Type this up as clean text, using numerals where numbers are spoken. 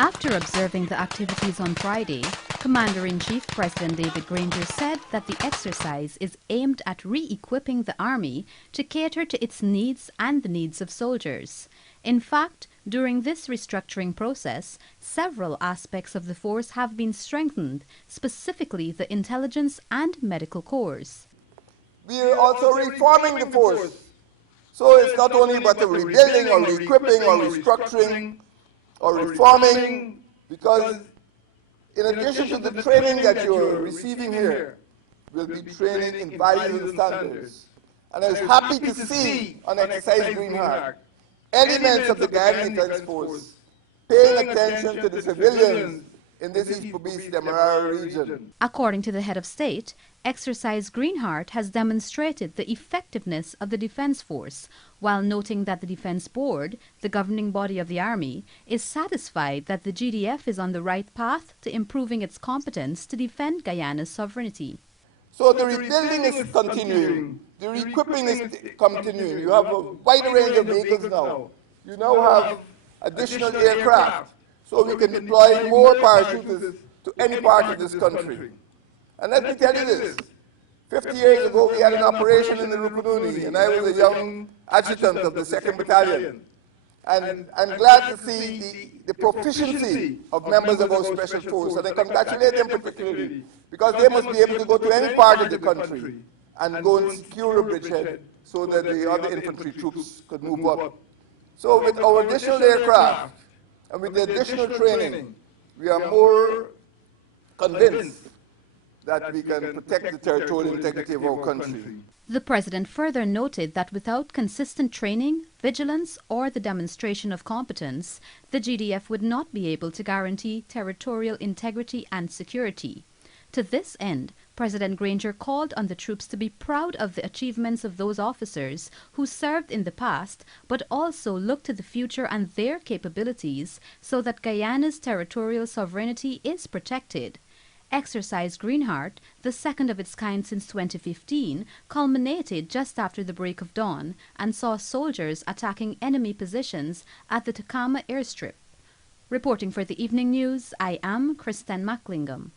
After observing the activities on Friday, Commander-in-Chief President David Granger said that the exercise is aimed at re-equipping the Army to cater to its needs and the needs of soldiers. In fact, during this restructuring process, several aspects of the force have been strengthened, specifically the intelligence and medical corps. We are also reforming the force. So it's not only about the rebuilding or re-equipping or restructuring or reforming, because in addition to the training that you're receiving here, we'll be training in values and standards. And I was happy to see on Exercise Green Heart elements of the Guyana Defence Force paying attention to the civilians in this East Poblacion Demerara region. According to the head of state, Exercise Green Heart has demonstrated the effectiveness of the Defence Force, while noting that the Defence Board, the governing body of the Army, is satisfied that the GDF is on the right path to improving its competence to defend Guyana's sovereignty. So the rebuilding is continuing, the re-equipping is continuing. You have a wide range of vehicles now. You now have additional aircraft, so we can deploy more parachutists to any part of this country. And let me tell you this, 50 years ago we had an operation in the Rupununi, and I was a young adjutant of the 2nd Battalion. And I'm glad to see the proficiency of members of our special force, and I congratulate them particularly, because they must be able to go to any part of the country and go and secure a bridgehead so that the other infantry troops could move up. So with our additional aircraft and with the additional training, we are more convinced that we can protect the territorial integrity of our country. The President further noted that without consistent training, vigilance, or the demonstration of competence, the GDF would not be able to guarantee territorial integrity and security. To this end, President Granger called on the troops to be proud of the achievements of those officers who served in the past, but also look to the future and their capabilities so that Guyana's territorial sovereignty is protected. Exercise Green Heart, the second of its kind since 2015, culminated just after the break of dawn and saw soldiers attacking enemy positions at the Takama airstrip. Reporting for the Evening News, I am Kristen McLingham.